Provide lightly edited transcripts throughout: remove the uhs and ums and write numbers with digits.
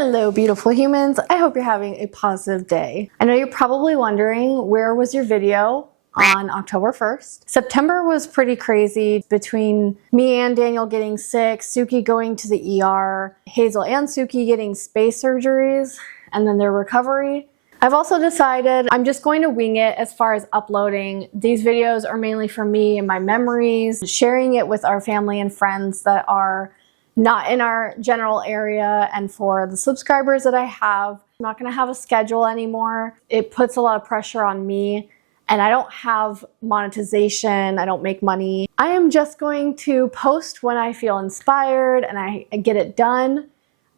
Hello, beautiful humans. I hope you're having a positive day. I know you're probably wondering, where was your video on October 1st? September was pretty crazy between me and Daniel getting sick, Suki going to the ER, Hazel and Suki getting space surgeries, and then their recovery. I've also decided I'm just going to wing it as far as uploading. These videos are mainly for me and my memories, sharing it with our family and friends that are not in our general area, and for the subscribers that I have. I'm not gonna have a schedule anymore. It puts a lot of pressure on me, and I don't have monetization, I don't make money. I am just going to post when I feel inspired and I get it done.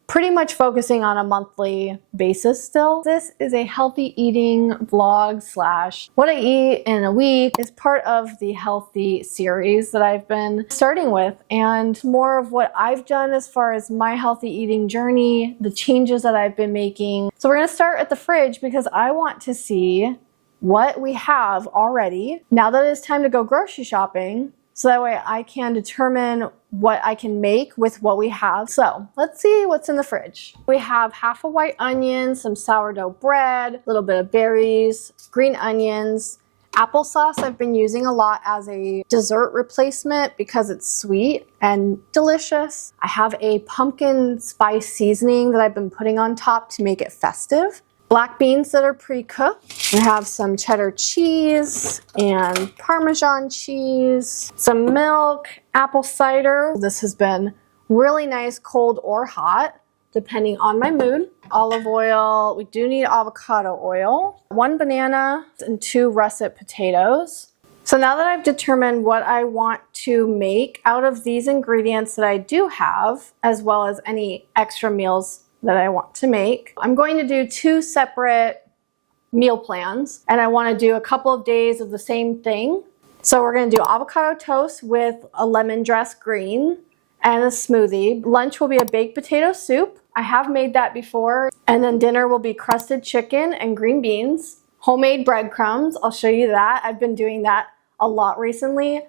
Pretty much focusing on a monthly basis still. This is a healthy eating vlog slash what I eat in a week. Is part of the healthy series that I've been starting with, and more of what I've done as far as my healthy eating journey, the changes that I've been making. So we're gonna start at the fridge because I want to see what we have already now that it's time to go grocery shopping, so that way I can determine what I can make with what we have. So let's see what's in the fridge. We have half a white onion, some sourdough bread, a little bit of berries, green onions, applesauce I've been using a lot as a dessert replacement because it's sweet and delicious. I have a pumpkin spice seasoning that I've been putting on top to make it festive. Black beans that are pre-cooked. We have some cheddar cheese and Parmesan cheese, some milk, apple cider. This has been really nice, cold or hot, depending on my mood. Olive oil, we do need avocado oil, 1 banana and 2 russet potatoes. So now that I've determined what I want to make out of these ingredients that I do have, as well as any extra meals that I want to make, I'm going to do 2 separate meal plans, and I want to do a couple of days of the same thing. So we're going to do avocado toast with a lemon dressed green and a smoothie. Lunch will be a baked potato soup. I have made that before. And then dinner will be crusted chicken and green beans. Homemade breadcrumbs, I'll show you that. I've been doing that a lot recently.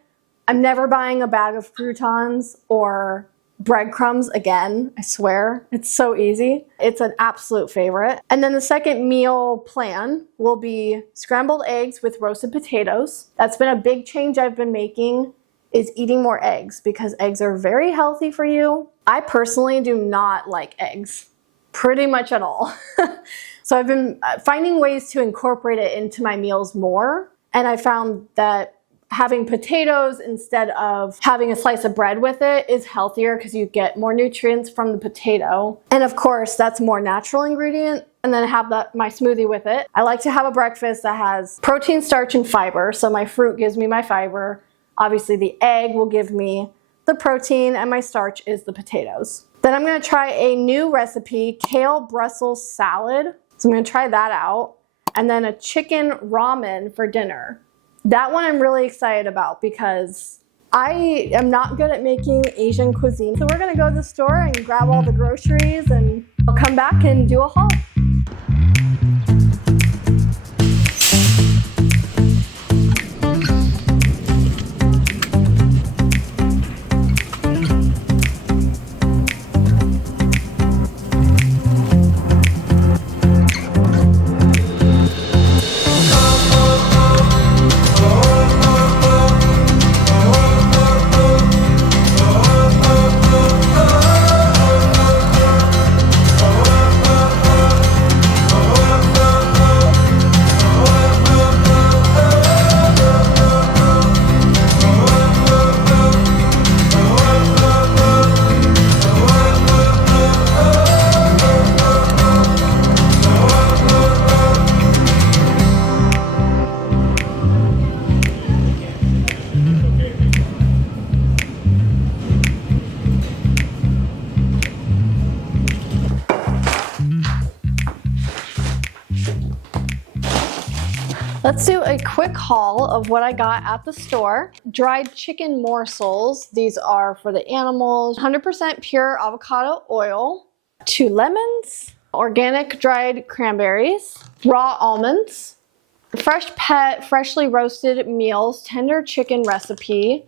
I'm never buying a bag of croutons or breadcrumbs again, I swear. It's so easy. It's an absolute favorite. And then the second meal plan will be scrambled eggs with roasted potatoes. That's been a big change I've been making, is eating more eggs, because eggs are very healthy for you. I personally do not like eggs, pretty much at all. So I've been finding ways to incorporate it into my meals more. And I found that having potatoes instead of having a slice of bread with it is healthier because you get more nutrients from the potato. And of course, that's more natural ingredient. And then have my smoothie with it. I like to have a breakfast that has protein, starch, and fiber. So my fruit gives me my fiber. Obviously, the egg will give me the protein, and my starch is the potatoes. Then I'm gonna try a new recipe, kale Brussels salad. So I'm gonna try that out. And then a chicken ramen for dinner. That one I'm really excited about because I am not good at making Asian cuisine. So we're gonna go to the store and grab all the groceries, and I'll come back and do a haul. Let's do a quick haul of what I got at the store. Dried chicken morsels. These are for the animals. 100% pure avocado oil. 2 lemons. Organic dried cranberries. Raw almonds. Fresh Pet freshly roasted meals tender chicken recipe.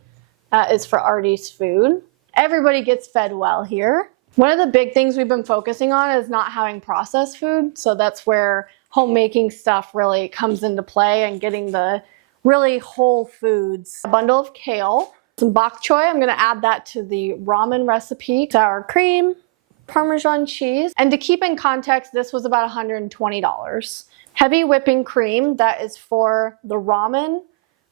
That is for Artie's food. Everybody gets fed well here. One of the big things we've been focusing on is not having processed food. So that's where homemaking stuff really comes into play and getting the really whole foods. A bundle of kale, some bok choy. I'm gonna add that to the ramen recipe. Sour cream, Parmesan cheese. And to keep in context, this was about $120. Heavy whipping cream, that is for the ramen.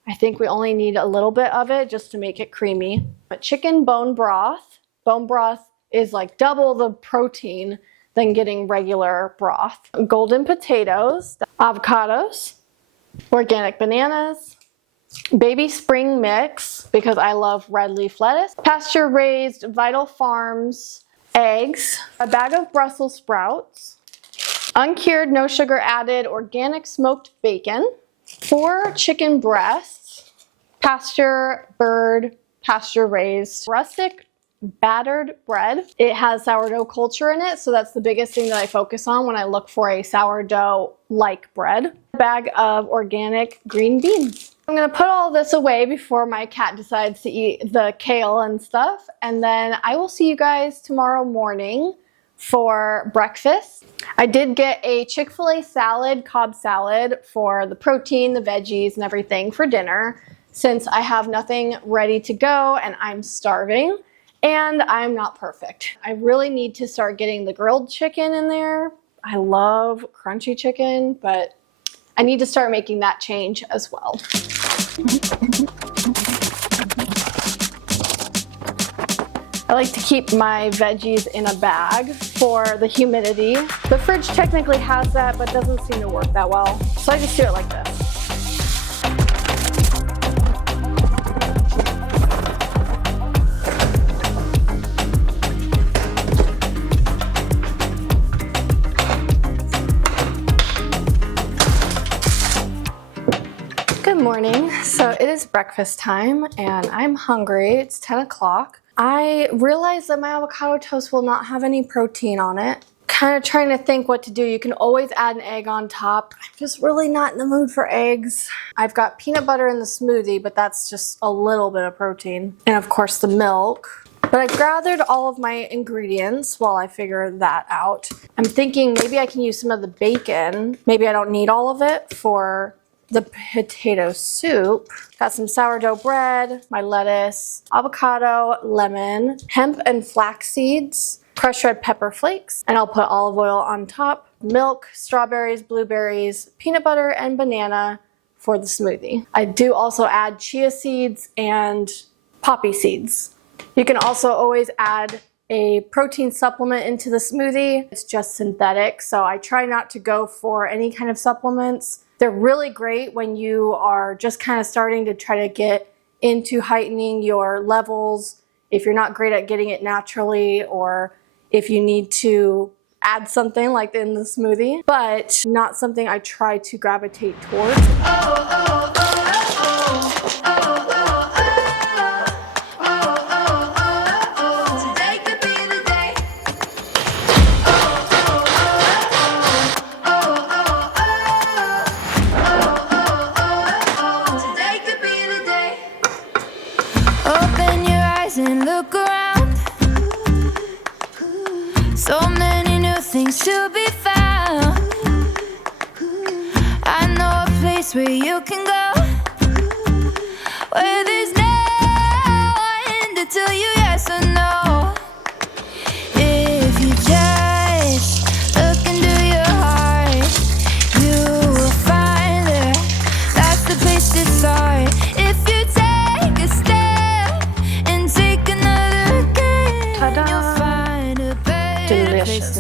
I think we only need a little bit of it just to make it creamy. But chicken bone broth. Bone broth is like double the protein than getting regular broth. Golden potatoes, avocados, organic bananas, baby spring mix, because I love red leaf lettuce, pasture raised Vital Farms eggs, a bag of Brussels sprouts, uncured, no sugar added, organic smoked bacon, 4 chicken breasts, pasture bird, pasture raised, rustic battered bread. It has sourdough culture in it, so that's the biggest thing that I focus on when I look for a sourdough-like bread. A bag of organic green beans. I'm gonna put all this away before my cat decides to eat the kale and stuff, and then I will see you guys tomorrow morning for breakfast. I did get a Chick-fil-A salad, Cobb salad, for the protein, the veggies, and everything for dinner, since I have nothing ready to go and I'm starving. And I'm not perfect. I really need to start getting the grilled chicken in there. I love crunchy chicken, but I need to start making that change as well. I like to keep my veggies in a bag for the humidity. The fridge technically has that, but doesn't seem to work that well. So I just do it like this. Good morning. So it is breakfast time and I'm hungry. It's 10 o'clock. I realized that my avocado toast will not have any protein on it. Kind of trying to think what to do. You can always add an egg on top. I'm just really not in the mood for eggs. I've got peanut butter in the smoothie, but that's just a little bit of protein. And of course the milk. But I gathered all of my ingredients while I figure that out. I'm thinking maybe I can use some of the bacon. Maybe I don't need all of it for the potato soup. Got some sourdough bread, my lettuce, avocado, lemon, hemp and flax seeds, crushed red pepper flakes, and I'll put olive oil on top, milk, strawberries, blueberries, peanut butter, and banana for the smoothie. I do also add chia seeds and poppy seeds. You can also always add a protein supplement into the smoothie. It's just synthetic, so I try not to go for any kind of supplements. They're really great when you are just kind of starting to try to get into heightening your levels, if you're not great at getting it naturally, or if you need to add something like in the smoothie, but not something I try to gravitate towards. And look around. So many new things to be found. I know a place where you can go, where there's no end to tell you yes or no. If you just look into your heart, you will find it. That's the place to start. If you take a step, delicious.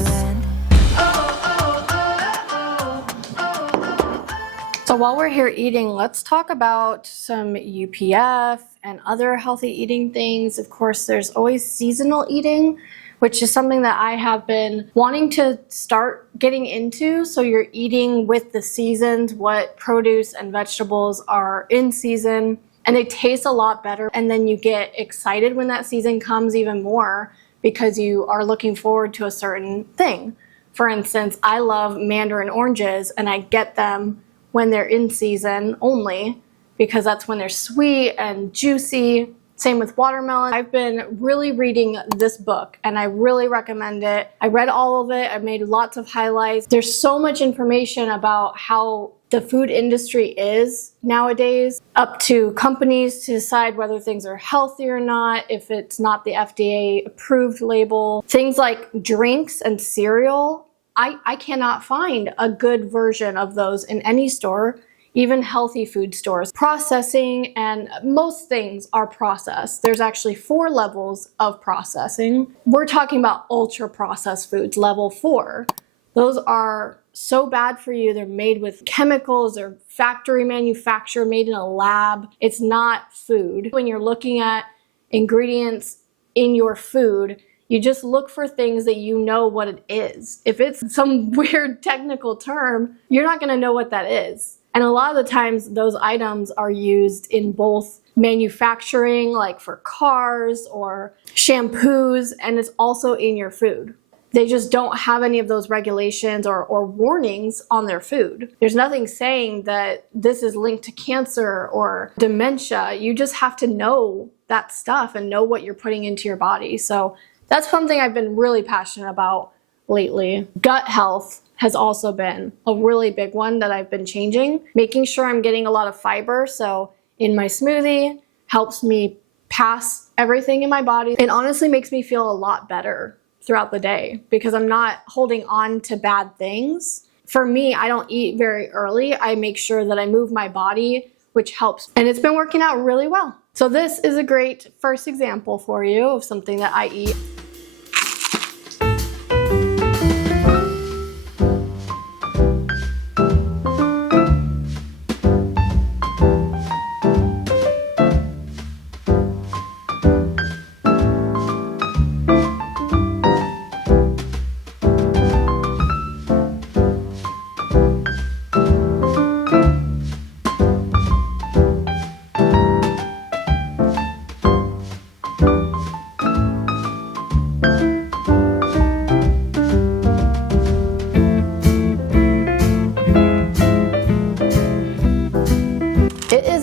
So while we're here eating, let's talk about some UPF and other healthy eating things. Of course, there's always seasonal eating, which is something that I have been wanting to start getting into. So you're eating with the seasons, what produce and vegetables are in season, and they taste a lot better. And then you get excited when that season comes even more, because you are looking forward to a certain thing. For instance, I love mandarin oranges, and I get them when they're in season only, because that's when they're sweet and juicy. Same with watermelon. I've been really reading this book and I really recommend it. I read all of it. I made lots of highlights. There's so much information about how the food industry is nowadays, up to companies to decide whether things are healthy or not, if it's not the FDA approved label. Things like drinks and cereal, I cannot find a good version of those in any store, even healthy food stores. Processing, and most things are processed. There's actually 4 levels of processing. We're talking about ultra processed foods, level 4. Those are so bad for you. They're made with chemicals, they're factory manufactured, made in a lab. It's not food. When you're looking at ingredients in your food, you just look for things that you know what it is. If it's some weird technical term, you're not gonna know what that is. And a lot of the times those items are used in both manufacturing, like for cars or shampoos, and it's also in your food. They just don't have any of those regulations or warnings on their food. There's nothing saying that this is linked to cancer or dementia. You just have to know that stuff and know what you're putting into your body. So that's something I've been really passionate about lately. Gut health has also been a really big one that I've been changing. Making sure I'm getting a lot of fiber, so in my smoothie, helps me pass everything in my body. It honestly makes me feel a lot better throughout the day because I'm not holding on to bad things. For me, I don't eat very early. I make sure that I move my body, which helps. And it's been working out really well. So this is a great first example for you of something that I eat.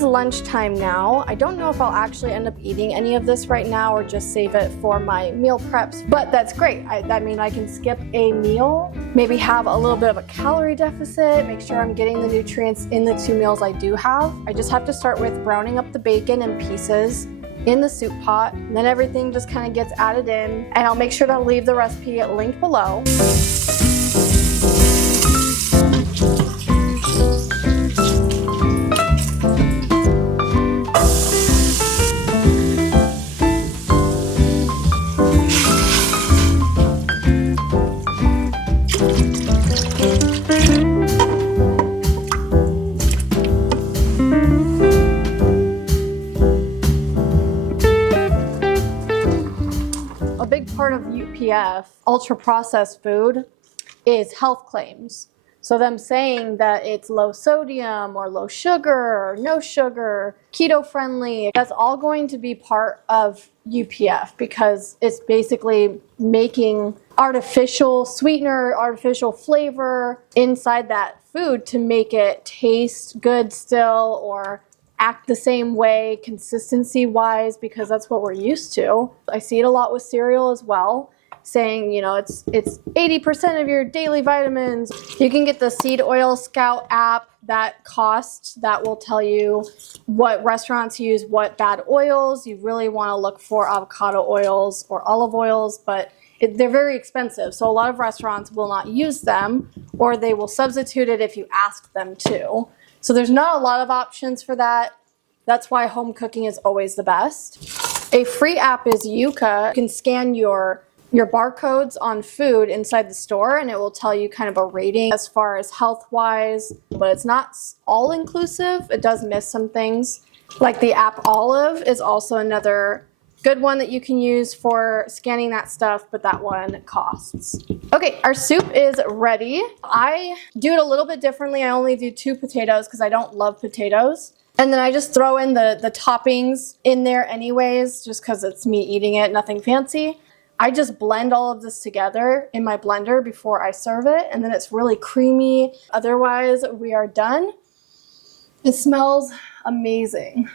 Lunchtime now. I don't know if I'll actually end up eating any of this right now or just save it for my meal preps, but that's great. I mean, I can skip a meal, maybe have a little bit of a calorie deficit, make sure I'm getting the nutrients in the 2 meals I do have. I just have to start with browning up the bacon in pieces in the soup pot, and then everything just kind of gets added in, and I'll make sure to leave the recipe linked below. Part of UPF, ultra processed food, is health claims. So them saying that it's low sodium or low sugar or no sugar, keto friendly, that's all going to be part of UPF because it's basically making artificial sweetener, artificial flavor inside that food to make it taste good still or act the same way consistency wise because that's what we're used to. I see it a lot with cereal as well, saying, you know, it's 80% of your daily vitamins. You can get the Seed Oil Scout app that will tell you what restaurants use what bad oils. You really want to look for avocado oils or olive oils, but they're very expensive. So a lot of restaurants will not use them or they will substitute it if you ask them to. So there's not a lot of options for that. That's why home cooking is always the best. A free app is Yuka. You can scan your barcodes on food inside the store and it will tell you kind of a rating as far as health-wise, but it's not all-inclusive. It does miss some things. Like the app Olive is also another good one that you can use for scanning that stuff, but that one costs. Okay, our soup is ready. I do it a little bit differently. I only do 2 potatoes because I don't love potatoes. And then I just throw in the toppings in there anyways, just because it's me eating it, nothing fancy. I just blend all of this together in my blender before I serve it, and then it's really creamy. Otherwise, we are done. It smells amazing.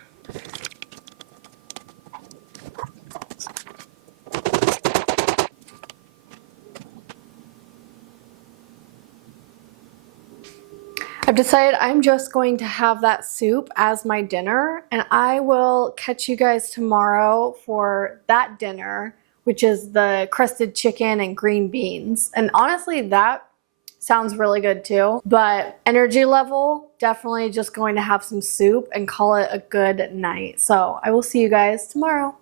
I've decided I'm just going to have that soup as my dinner, and I will catch you guys tomorrow for that dinner, which is the crusted chicken and green beans. And honestly, that sounds really good too. But energy level, definitely just going to have some soup and call it a good night. So I will see you guys tomorrow.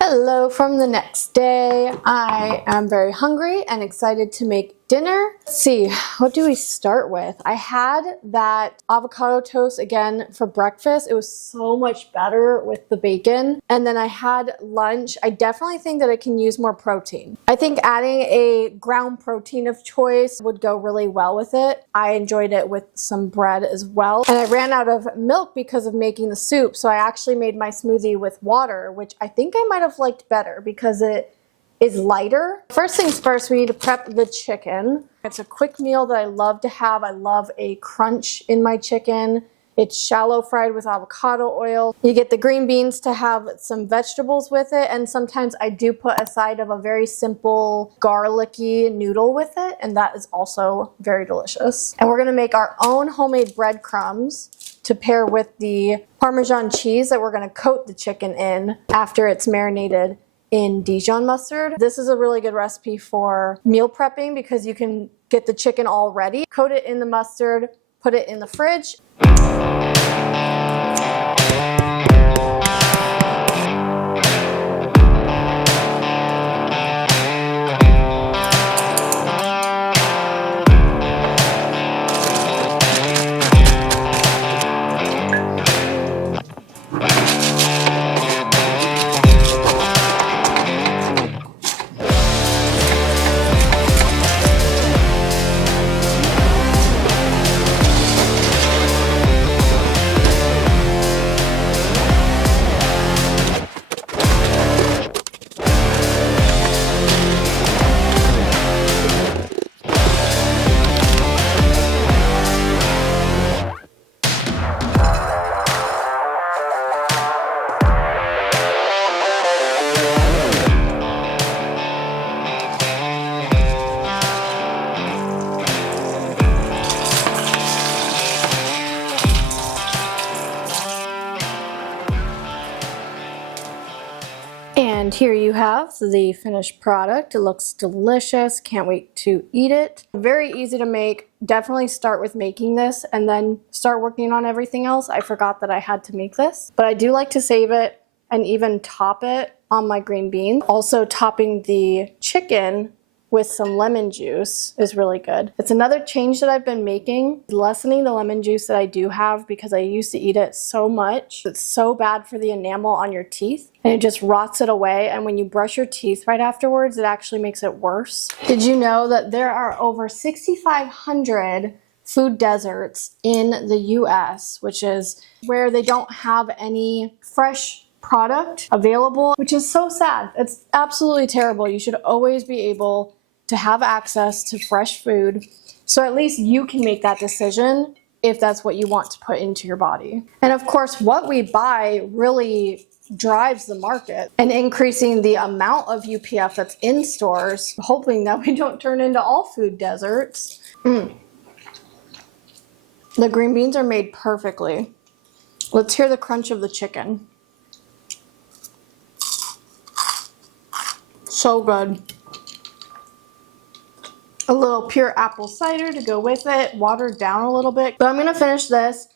Hello from the next day. I am very hungry and excited to make dinner. Let's see, what do we start with? I had that avocado toast again for breakfast. It was so much better with the bacon. And then I had lunch. I definitely think that I can use more protein. I think adding a ground protein of choice would go really well with it. I enjoyed it with some bread as well. And I ran out of milk because of making the soup, so I actually made my smoothie with water, which I think I might have liked better because it is lighter. First things first, we need to prep the chicken. It's a quick meal that I love to have. I love a crunch in my chicken. It's shallow fried with avocado oil. You get the green beans to have some vegetables with it, and sometimes I do put a side of a very simple garlicky noodle with it, and that is also very delicious. And we're gonna make our own homemade breadcrumbs to pair with the Parmesan cheese that we're gonna coat the chicken in after it's marinated in Dijon mustard. This is a really good recipe for meal prepping because you can get the chicken all ready, coat it in the mustard, put it in the fridge. And here you have the finished product. It looks delicious. Can't wait to eat it. Very easy to make. Definitely start with making this and then start working on everything else. I forgot that I had to make this, but I do like to save it and even top it on my green beans. Also, topping the chicken with some lemon juice is really good. It's another change that I've been making, lessening the lemon juice that I do have because I used to eat it so much. It's so bad for the enamel on your teeth and it just rots it away, and when you brush your teeth right afterwards, it actually makes it worse. Did you know that there are over 6,500 food deserts in the US, which is where they don't have any fresh product available, which is so sad. It's absolutely terrible. You should always be able to have access to fresh food, so at least you can make that decision if that's what you want to put into your body. And of course, what we buy really drives the market, and increasing the amount of UPF that's in stores, hoping that we don't turn into all food deserts. The green beans are made perfectly. Let's hear the crunch of the chicken. So good. A little pure apple cider to go with it, watered down a little bit. But I'm gonna finish this,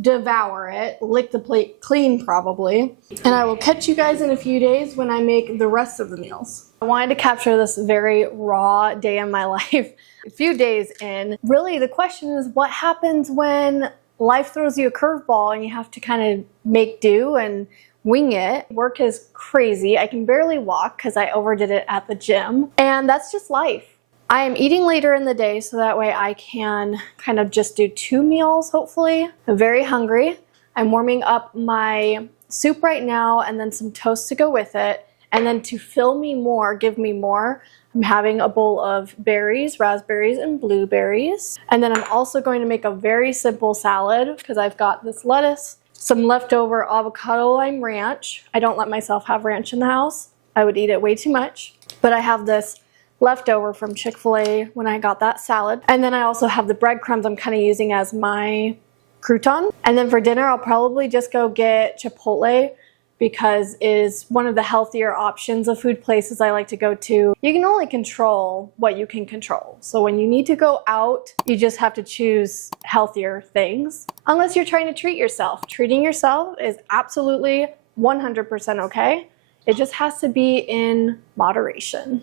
devour it, lick the plate clean probably, and I will catch you guys in a few days when I make the rest of the meals. I wanted to capture this very raw day in my life. A few days in. Really, the question is, what happens when life throws you a curveball and you have to kind of make do and wing it? Work is crazy. I can barely walk because I overdid it at the gym, and that's just life. I am eating later in the day so that way I can kind of just do 2 meals, hopefully. I'm very hungry. I'm warming up my soup right now and then some toast to go with it. And then to fill me more, give me more, I'm having a bowl of berries, raspberries and blueberries. And then I'm also going to make a very simple salad because I've got this lettuce, some leftover avocado lime ranch. I don't let myself have ranch in the house. I would eat it way too much. But I have this leftover from Chick-fil-A when I got that salad. And then I also have the breadcrumbs I'm kind of using as my crouton. And then for dinner, I'll probably just go get Chipotle because it is one of the healthier options of food places I like to go to. You can only control what you can control. So when you need to go out, you just have to choose healthier things. Unless you're trying to treat yourself. Treating yourself is absolutely 100% okay. It just has to be in moderation.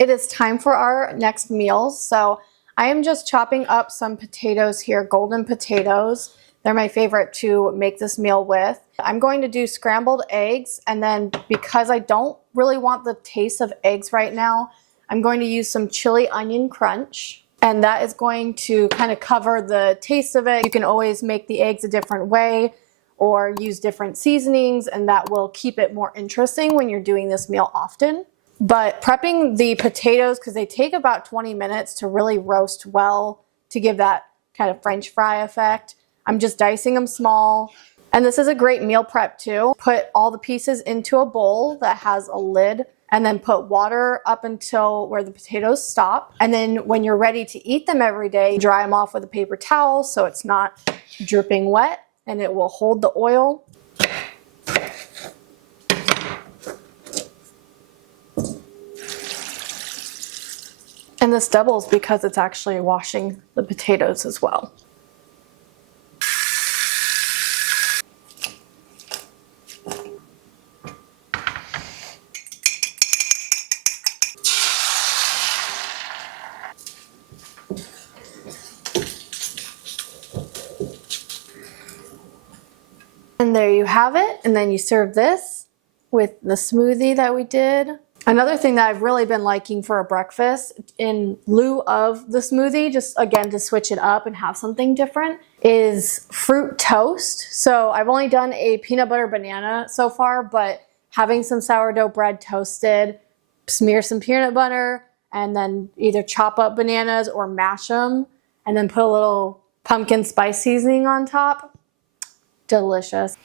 It is time for our next meals. So I am just chopping up some potatoes here, golden potatoes. They're my favorite to make this meal with. I'm going to do scrambled eggs, and then because I don't really want the taste of eggs right now, I'm going to use some chili onion crunch, and that is going to kind of cover the taste of it. You can always make the eggs a different way or use different seasonings, and that will keep it more interesting when you're doing this meal often. But prepping the potatoes, because they take about 20 minutes to really roast well to give that kind of French fry effect. I'm just dicing them small. And this is a great meal prep too. Put all the pieces into a bowl that has a lid and then put water up until where the potatoes stop. And then when you're ready to eat them every day, dry them off with a paper towel so it's not dripping wet and it will hold the oil. And this doubles because it's actually washing the potatoes as well. And there you have it. And then you serve this with the smoothie that we did. Another thing that I've really been liking for a breakfast in lieu of the smoothie, just again to switch it up and have something different, is fruit toast. So I've only done a peanut butter banana so far, but having some sourdough bread toasted, smear some peanut butter, and then either chop up bananas or mash them, and then put a little pumpkin spice seasoning on top. Delicious.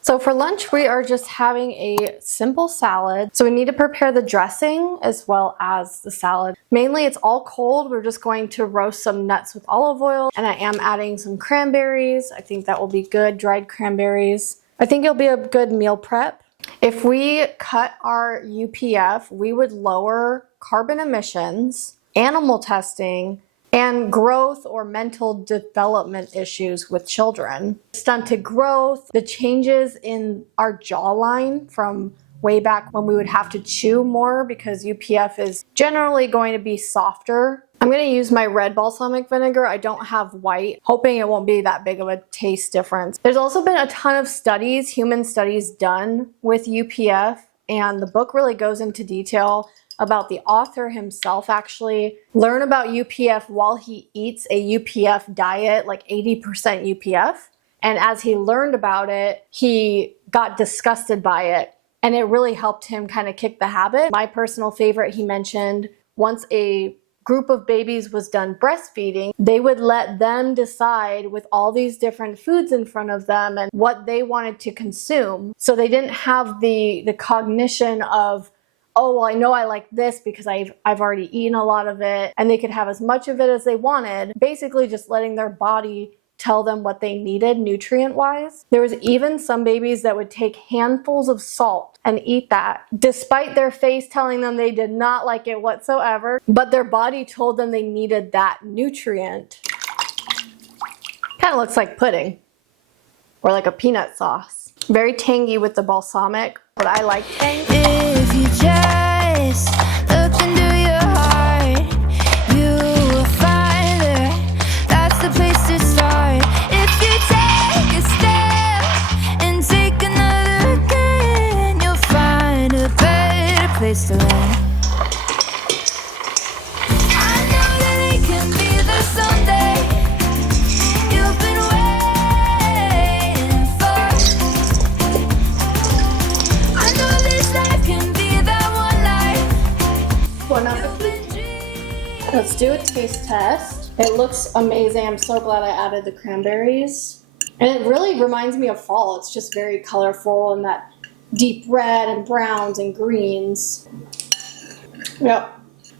So for lunch, we are just having a simple salad. So we need to prepare the dressing as well as the salad. Mainly it's all cold. We're just going to roast some nuts with olive oil, and I am adding some cranberries. I think that will be good, dried cranberries. I think it'll be a good meal prep. If we cut our UPF, we would lower carbon emissions, animal testing, and growth or mental development issues with children. Stunted growth, the changes in our jawline from way back when we would have to chew more because UPF is generally going to be softer. I'm going to use my red balsamic vinegar. I don't have white, hoping it won't be that big of a taste difference. There's also been a ton of studies, human studies done with UPF, and the book really goes into detail about the author himself actually learn about UPF while he eats a UPF diet, like 80% UPF. And as he learned about it, he got disgusted by it. And it really helped him kind of kick the habit. My personal favorite, he mentioned, once a group of babies was done breastfeeding, they would let them decide with all these different foods in front of them and what they wanted to consume. So they didn't have the cognition of, oh, well, I know I like this because I've already eaten a lot of it, and they could have as much of it as they wanted, basically just letting their body tell them what they needed nutrient-wise. There was even some babies that would take handfuls of salt and eat that, despite their face telling them they did not like it whatsoever, but their body told them they needed that nutrient. Kind of looks like pudding, or like a peanut sauce. Very tangy with the balsamic, but I like tang. If you just look into your heart, you will find that's the place to start. If you take a step and take another again, you'll find a better place to land. I know that it can be the someday you've been waiting for. I know this life can be that one life. Bon appetit. Let's do a taste test. It looks amazing. I'm so glad I added the cranberries. And it really reminds me of fall. It's just very colorful, and that deep red and browns and greens. Yep,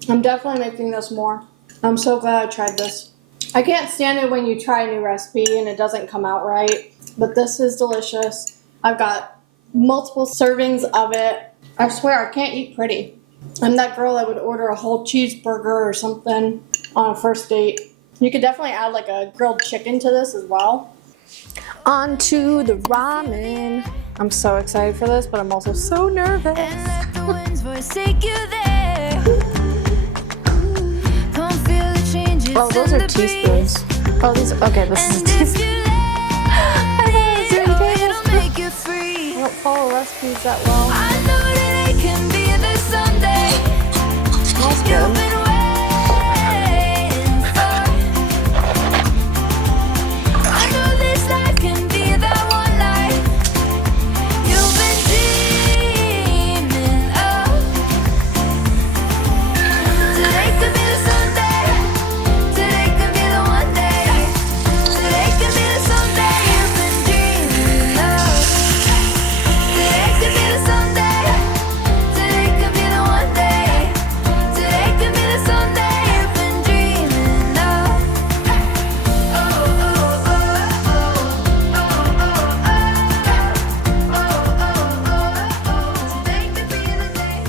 I'm definitely making this more. I'm so glad I tried this. I can't stand it when you try a new recipe and it doesn't come out right, but this is delicious. I've got multiple servings of it. I swear I can't eat pretty. I'm that girl that would order a whole cheeseburger or something on a first date. You could definitely add like a grilled chicken to this as well. On to the ramen. I'm so excited for this, but I'm also so nervous. And let the winds forsake you there. Don't feel the changes. Oh, those in are the breeze. teaspoons. Oh, these. Okay, this is a And if teaspoon. you I thought it was let doing it, it'll tablespoons. make you free. I don't follow recipes that well. I know that it can be there someday. Smells You've good. been waiting for. I know this life can be that one life you've been dreaming of. Today could be the Sunday. Today could be the one day. Today could be the Sunday you've been dreaming of. Today could be the Sunday. Today could be the one day. Today could be the Sunday you've been dreaming of. Oh, oh, oh, oh, oh, oh, oh. Today could be the day.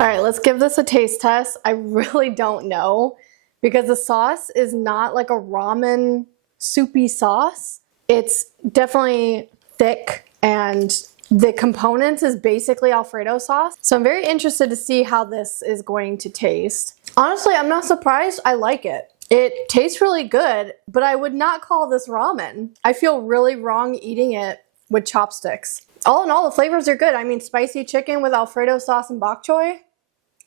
All right, let's give this a taste test. I really don't know because the sauce is not like a ramen soupy sauce. It's definitely thick and the components is basically Alfredo sauce. So I'm very interested to see how this is going to taste. Honestly, I'm not surprised. I like it. It tastes really good, but I would not call this ramen. I feel really wrong eating it with chopsticks. All in all, the flavors are good. I mean, spicy chicken with Alfredo sauce and bok choy.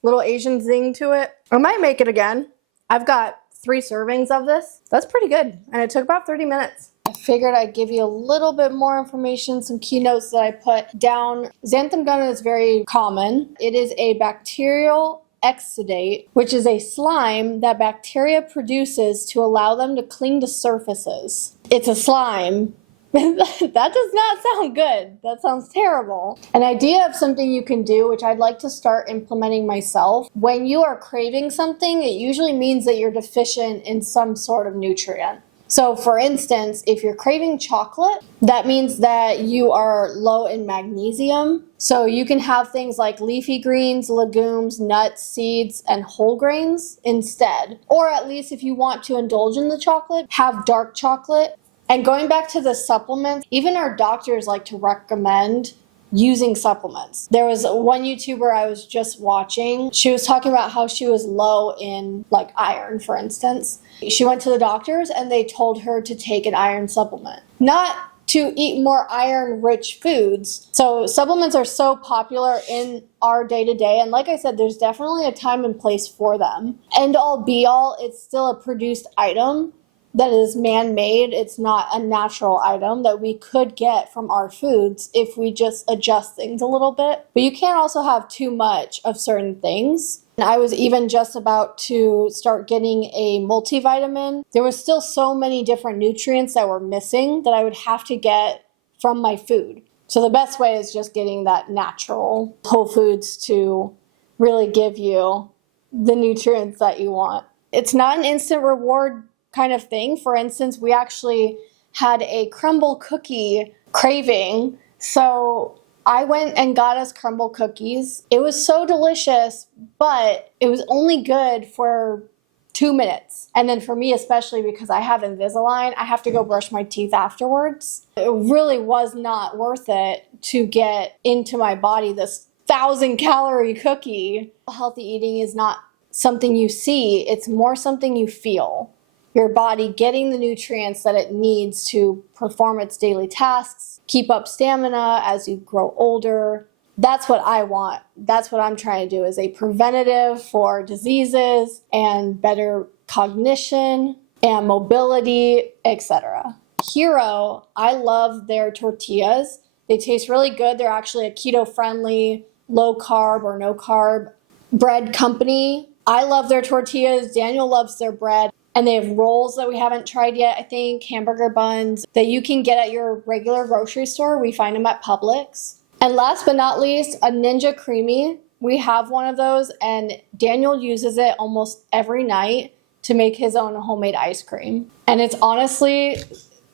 Little Asian zing to it. I might make it again. I've got 3 servings of this. That's pretty good. And it took about 30 minutes. I figured I'd give you a little bit more information, some keynotes that I put down. Xanthan gum is very common. It is a bacterial exudate, which is a slime that bacteria produces to allow them to cling to surfaces. It's a slime. That does not sound good. That sounds terrible. An idea of something you can do, which I'd like to start implementing myself, when you are craving something, it usually means that you're deficient in some sort of nutrient. So for instance, if you're craving chocolate, that means that you are low in magnesium. So you can have things like leafy greens, legumes, nuts, seeds, and whole grains instead. Or at least if you want to indulge in the chocolate, have dark chocolate. And going back to the supplements, even our doctors like to recommend using supplements. There was one YouTuber I was just watching. She was talking about how she was low in like iron, for instance. She went to the doctors and they told her to take an iron supplement. Not to eat more iron-rich foods. So supplements are so popular in our day-to-day. And like I said, there's definitely a time and place for them. End all be all, it's still a produced item that is man-made. It's not a natural item that we could get from our foods if we just adjust things a little bit. But you can't also have too much of certain things. And I was even just about to start getting a multivitamin. There was still so many different nutrients that were missing that I would have to get from my food. So the best way is just getting that natural whole foods to really give you the nutrients that you want. It's not an instant reward kind of thing. For instance, we actually had a crumble cookie craving. So I went and got us crumble cookies. It was so delicious, but it was only good for 2 minutes. And then for me, especially because I have Invisalign, I have to go brush my teeth afterwards. It really was not worth it to get into my body this 1,000-calorie cookie. Healthy eating is not something you see, it's more something you feel. Your body getting the nutrients that it needs to perform its daily tasks, keep up stamina as you grow older. That's what I want. That's what I'm trying to do, is a preventative for diseases and better cognition and mobility, etc. Hero, I love their tortillas. They taste really good. They're actually a keto-friendly, low-carb or no-carb bread company. I love their tortillas. Daniel loves their bread. And they have rolls that we haven't tried yet, I think, hamburger buns that you can get at your regular grocery store. We find them at Publix. And last but not least, a Ninja Creamy. We have one of those, and Daniel uses it almost every night to make his own homemade ice cream. And it's honestly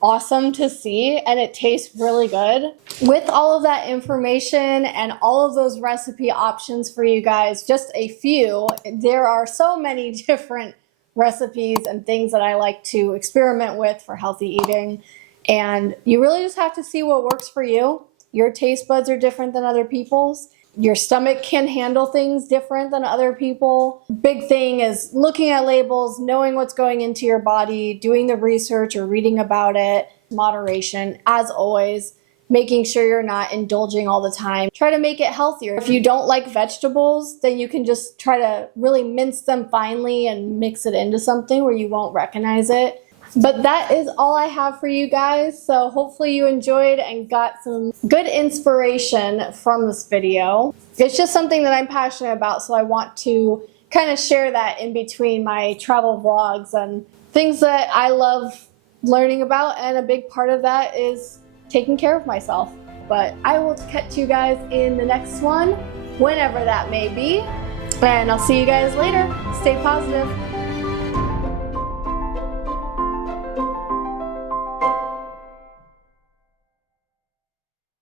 awesome to see, and it tastes really good. With all of that information and all of those recipe options for you guys, just a few, there are so many different recipes and things that I like to experiment with for healthy eating. And you really just have to see what works for you. Your taste buds are different than other people's. Your stomach can handle things different than other people. Big thing is looking at labels, knowing what's going into your body, doing the research or reading about it. Moderation, as always, making sure you're not indulging all the time. Try to make it healthier. If you don't like vegetables, then you can just try to really mince them finely and mix it into something where you won't recognize it. But that is all I have for you guys. So hopefully you enjoyed and got some good inspiration from this video. It's just something that I'm passionate about, so I want to kind of share that in between my travel vlogs and things that I love learning about, and a big part of that is taking care of myself. But I will catch you guys in the next one, whenever that may be, and I'll see you guys later. Stay positive.